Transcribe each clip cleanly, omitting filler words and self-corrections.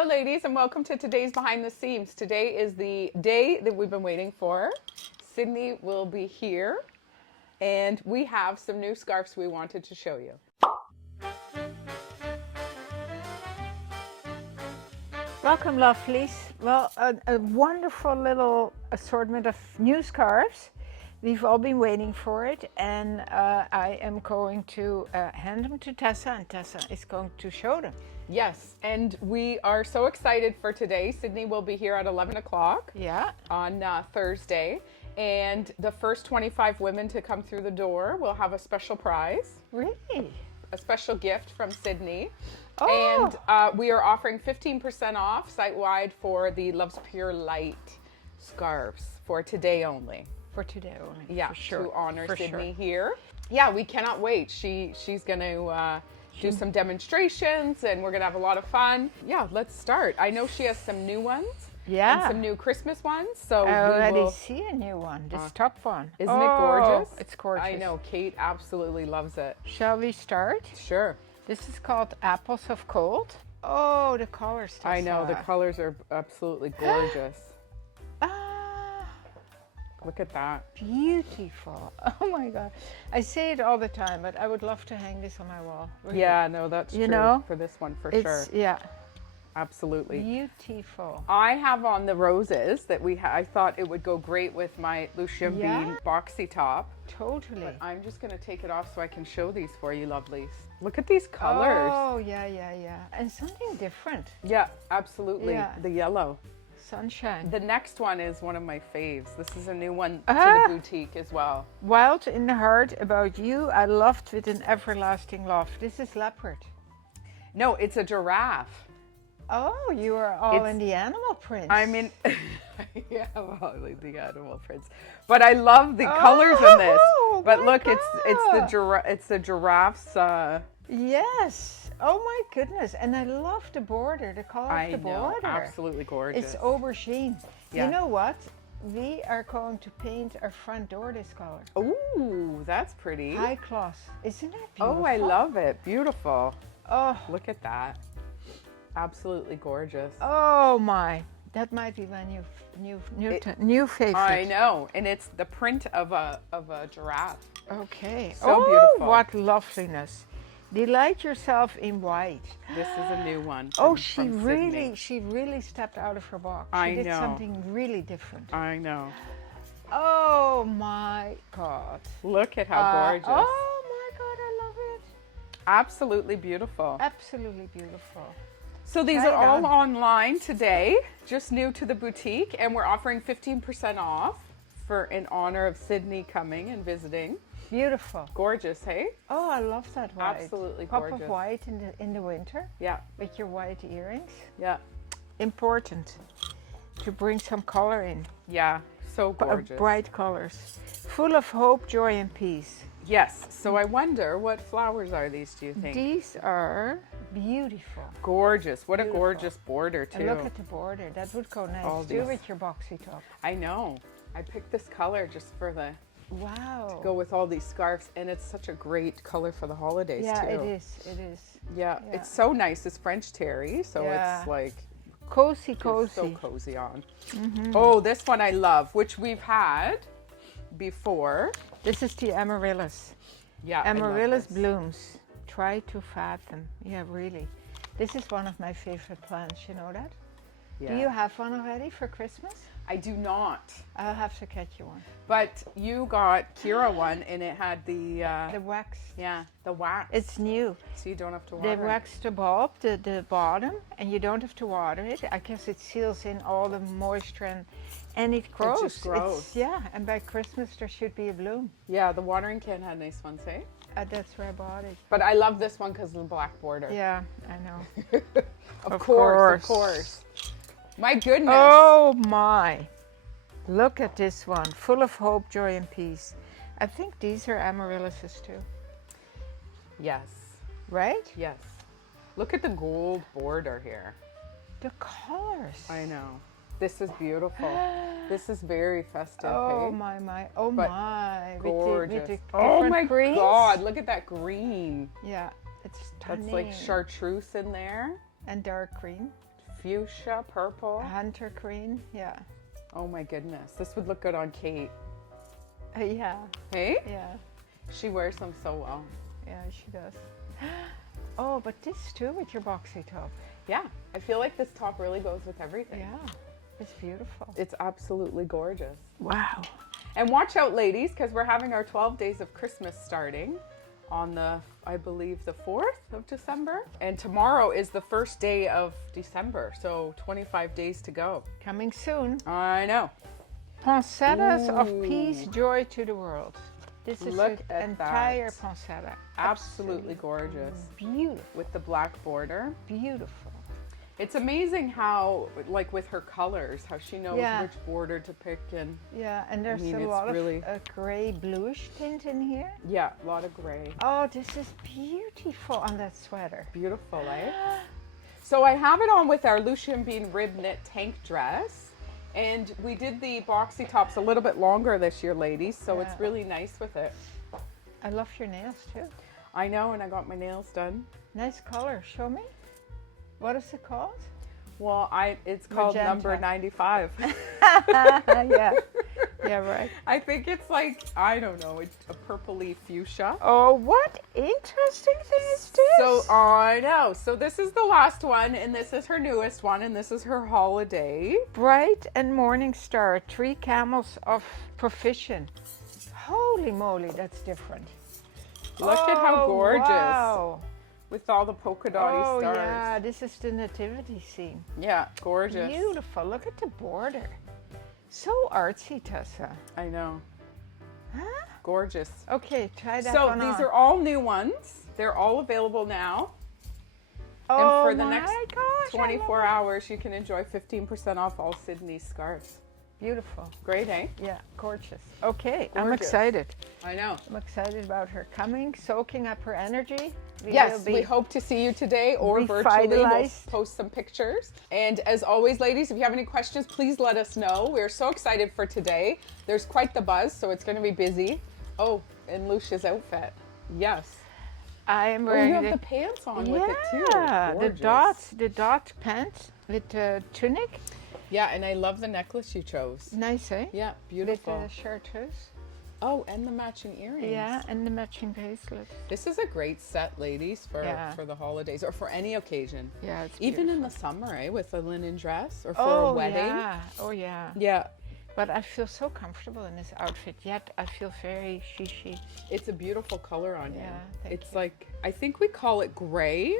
Hello ladies and welcome to today's Behind the Seams. Today is the day that we've been waiting for. Cydney will be here and we have some new scarves we wanted to show you. Welcome lovelies. Well, a wonderful little assortment of new scarves. We've all been waiting for it, and I am going to hand them to Tessa, and Tessa is going to show them. Yes, and we are so excited for today. Cydney will be here at 11 o'clock on Thursday, and the first 25 women to come through the door will have a special prize. Really? A special gift from Cydney. Oh. And we are offering 15% off site-wide for the Love's Pure Light scarves for today only. For today only, yeah, for sure. To honor for Cydney sure. here. Yeah, we cannot wait. She's going to do some demonstrations, and we're going to have a lot of fun. Yeah, let's start. I know she has some new ones. Yeah. And some new Christmas ones. So I already we will see a new one, this top one. Isn't it gorgeous? It's gorgeous. I know, Kate absolutely loves it. Shall we start? Sure. This is called Apples of Cold. Oh, the colors. Tessa. I know, the colors are absolutely gorgeous. Look at that. Beautiful. Oh my God. I say it all the time, but I would love to hang this on my wall. Really. Yeah, no, that's true know? for this one for It's, sure. Yeah. Absolutely. Beautiful. I have on the roses that I thought it would go great with my Lousje Bean boxy top. Totally. But I'm just going to take it off so I can show these for you lovelies. Look at these colors. Oh, yeah. And something different. Yeah, absolutely. Yeah. The yellow. Sunshine. The next one is one of my faves. This is a new one to the boutique as well. Wild in the Heart About You, I loved with an everlasting love. This is Leopard. No, it's a giraffe. Oh, you are all in the animal prints. I'm in, yeah, well, like the animal prints. But I love the colors in this. But look, it's the giraffe's. Yes. Oh my goodness. And I love the border, the color of the border. Absolutely gorgeous. It's aubergine. Yeah. You know what? We are going to paint our front door this color. Ooh, that's pretty. High gloss. Isn't that beautiful? Oh, I love it. Beautiful. Oh, look at that. Absolutely gorgeous. Oh my. That might be my new favorite. I know. And it's the print of a giraffe. Okay. So beautiful. What loveliness. Delight yourself in white. This is a new one. She really stepped out of her box. She did something really different. I know. Oh my God. Look at how gorgeous. Oh my God, I love it. Absolutely beautiful. Absolutely beautiful. So these are all online today, just new to the boutique, and we're offering 15% off in honor of Cydney coming and visiting. Beautiful. Gorgeous, hey? Oh, I love that white. Absolutely gorgeous. Pop of white in the winter. Yeah. With your white earrings. Yeah. Important to bring some color in. Yeah, so gorgeous. Bright colors. Full of hope, joy, and peace. Yes. So I wonder what flowers are these, do you think? These are beautiful. Gorgeous. What a gorgeous border, too. And look at the border. That would go nice too with your boxy top. I know. I picked this color just for to go with all these scarves, and it's such a great color for the holidays too. Yeah, it is. Yeah, it's so nice. It's French terry, so it's like cozy. So cozy on. Oh, this one I love, which we've had before. This is the Amarelas. Yeah, Amarelas blooms. Try to fathom. Yeah, really. This is one of my favorite plants. You know that? Yeah. Do you have one already for Christmas? I do not. I'll have to get you one. But you got Kira one, and it had the wax. Yeah, the wax. It's new. So you don't have to water it. They waxed the bulb, the bottom, and you don't have to water it. I guess it seals in all the moisture and it grows. It just grows. And by Christmas there should be a bloom. Yeah, the watering can had nice ones, eh? That's where I bought it. But I love this one because of the black border. Yeah, I know. Of course. My goodness. Oh my. Look at this one. Full of hope, joy, and peace. I think these are Amaryllis too. Yes. Right? Yes. Look at the gold border here. The colors. I know. This is beautiful. This is very festive. Oh hey? my. Oh my. Gorgeous. With the oh my greens. God. Look at that green. Yeah. It's stunning. That's like chartreuse in there. And dark green. fuchsia, purple. Hunter green, yeah. Oh my goodness, this would look good on Kate. Yeah. Hey? Yeah. She wears them so well. Yeah, she does. Oh, but this too with your boxy top. Yeah, I feel like this top really goes with everything. Yeah, it's beautiful. It's absolutely gorgeous. Wow. And watch out, ladies, because we're having our 12 days of Christmas starting on I believe, the 4th of December. And tomorrow is the first day of December, so 25 days to go. Coming soon. I know. Poinsettias of peace, joy to the world. This is Look an at entire that. poinsettia. Absolutely gorgeous. Beautiful. With the black border. Beautiful. It's amazing how, like with her colors, how she knows which border to pick. And yeah, and there's a lot of gray bluish tint in here. Yeah, a lot of gray. Oh, this is beautiful on that sweater. Beautiful, eh? So I have it on with our Lousje Bean rib knit tank dress. And we did the boxy tops a little bit longer this year, ladies, so it's really nice with it. I love your nails too. I know, and I got my nails done. Nice color. Show me. What is it called? Well, it's called Magenta. number 95. Yeah. Yeah, right. I think it's like, I don't know, it's a purpley fuchsia. Oh, what interesting thing is this? So, I know. So this is the last one, and this is her newest one, and this is her holiday. Bright and Morning Star, 3 camels of proficiency. Holy moly, that's different. Look at how gorgeous. Wow. With all the polka dotty stars. Oh yeah, this is the nativity scene. Yeah, gorgeous. Beautiful. Look at the border. So artsy, Tessa. I know. Huh? Gorgeous. Okay, try that So one these on. are all new ones. They're all available now. Oh and for the my next gosh, 24 hours, you can enjoy 15% off all Cydney scarves. Beautiful. Great, eh? Yeah, gorgeous. Okay, I'm Gorgeous. excited. I know. I'm excited about her coming, soaking up her energy. Yes, we hope to see you today or virtually. We'll post some pictures. And as always, ladies, if you have any questions, please let us know. We're so excited for today. There's quite the buzz, so it's going to be busy. Oh, and Lousje's outfit. Yes. I am wearing you have the pants on with it too. Yeah, Gorgeous. the dot pants with the tunic. Yeah, and I love the necklace you chose. Nice, eh? Yeah, beautiful. With the chartreuse. Oh, and the matching earrings. Yeah, and the matching bracelet. This is a great set, ladies, for the holidays or for any occasion. Yeah, it's even beautiful. in the summer, eh, with a linen dress or for a Oh, wedding. yeah. Oh, yeah. Yeah. But I feel so comfortable in this outfit, yet I feel very chic. It's a beautiful color on you. Yeah, thank it's you. like, I think we call it gray,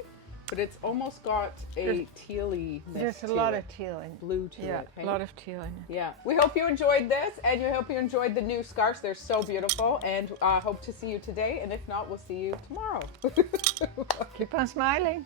but it's almost got a tealy There's a lot of teal in blue to yeah, it. Hey? a lot of teal in it. Yeah. We hope you enjoyed this, and we hope you enjoyed the new scarves. They're so beautiful, and hope to see you today. And if not, we'll see you tomorrow. Keep on smiling.